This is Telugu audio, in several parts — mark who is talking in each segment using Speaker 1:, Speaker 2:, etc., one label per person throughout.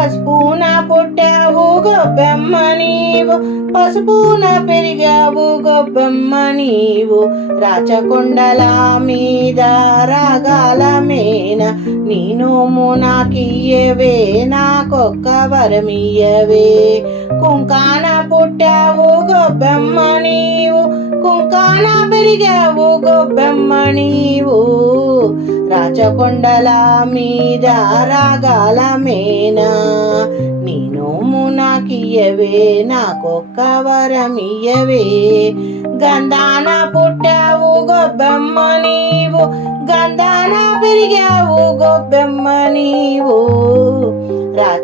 Speaker 1: పసుపున పుట్టావు గొబ్బెమ్మ నీవు. పసుపున పెరిగావు గొబ్బెమ్మ నీవు. రాచకొండల మీద రాగాల మేన. నీ నోము నాకియ్యవే నాకొక్క వరమియ్యవే. కుంకాన పుట్టావు గొబ్బెమ్మ నీవు. కుంకాన పెరిగావు గొబ్బెమ్మ నీవు. రాచకొండల మీద రాగాల మేనా. నీ నోము నాకియ్యవే నాకొక్క వరమియ్యవే. గంధాన పుట్టావు గొబ్బెమ్మ నీవు. గంధాన పెరిగావు గొబ్బెమ్మ నీవు.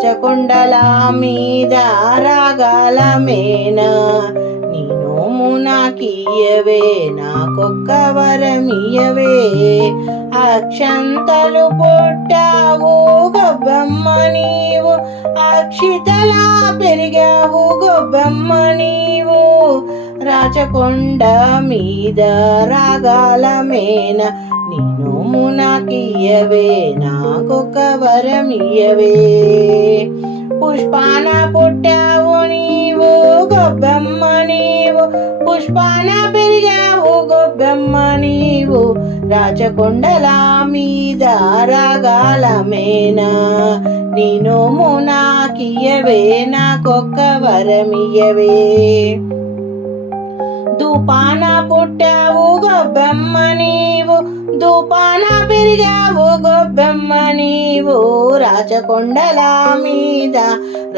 Speaker 1: పంచకుండల మీద రాగాల మేనా నీ నోము నాకియ్యవే నాకొక్క వరమియవే అక్షంతలు పుట్టావు గొబ్బమ్మ నీవు. అక్షితలా పెరిగావు గొబ్బమ్మ నీవు. రాచకొండ మీద రాగాల నీను నీ నోము నాకియ్యవే నాకొక్క వరమియ్యవే. పుష్పాన పుట్టావు నీవు గొబ్బమ్మ నీవు. పుష్పాన పెరిగావు గొబ్బమ్మ నీవు. రాజకొండల మీద రాగాల మేనా నీ నోము నాకొక్క వరమియవే? దుపాన పుట్టావు గొబ్బమ్మ నీవు. దూపాన పెరిగావు గొబ్బెమ్మ నీవు. రాచకొండల మీద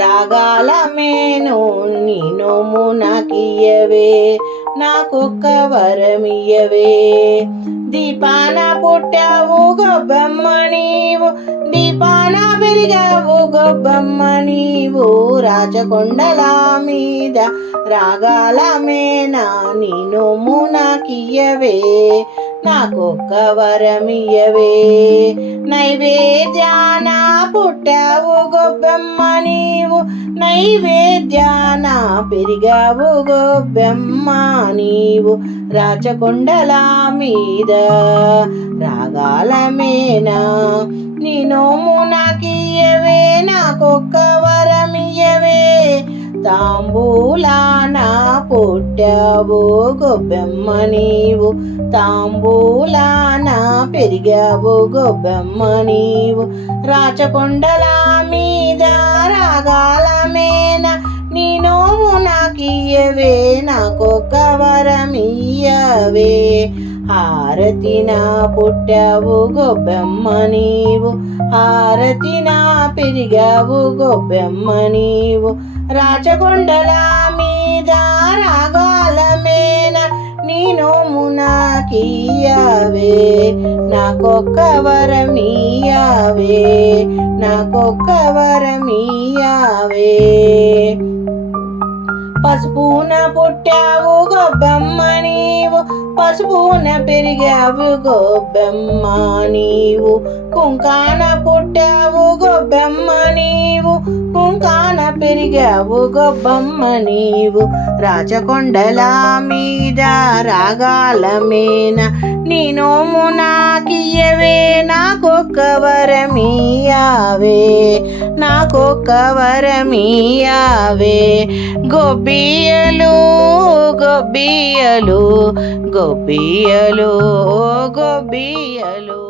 Speaker 1: రాగాల మేను నీ నోము నాకియ్యవే నాకొక్క వరమియ్యవే. దీపాన పుట్టావు గొబ్బెమ్మ నీవు. దీపాన పెరిగావు గొబ్బమ్మ నీవు. రాచకొండల మీద రాగాల మేనా నీ నోము నాకియ్యవే నాకొక్క వరమియవే నైవేద్యాన పుట్టావు గొబ్బెమ్మ నీవు. నైవేద్యాన పెరిగావు గొబ్బెమ్మ నీవు. రాచకొండల మీద రాగాల మేనా నీ నోము నాకియవే నాకొక్క వరమియ్యవే తాంబూలాన పుట్టావు గొబ్బెమ్మ నీవు. తాంబూలాన పెరిగావు గొబ్బెమ్మ నీవు. రాచకొండల మీద రాగాల మేన నీ నోము నాకియ్యవే నాకొక్క హారతి నా పుట్టావు గొబ్బెమ్మ నీవు హారతిన పెరిగావు గొబ్బెమ్మ నీవు. రాచకొండల మీద రాగాల మేన నేను నోము నాకొక్క వరమియ్యవే నాకొక్క వరమియ్యవే పసుపున పుట్టావు గొబ్బమ్మ పశువున పెరిగావు గొబ్బెమ్మ నీవు. కుంకాన పుట్టావు గొబ్బెమ్మ నీవు. కుంకాన పెరిగావు గొబ్బమ్మ నీవు. రాచకొండల మీద రాగాల మేన నీ నోము నాకియవే నాకొక్క వరమీయావే నాకొక్క వరమీయావే గొబ్బియలు గొబ్బియలు గొబ్బియలు గొబ్బియలు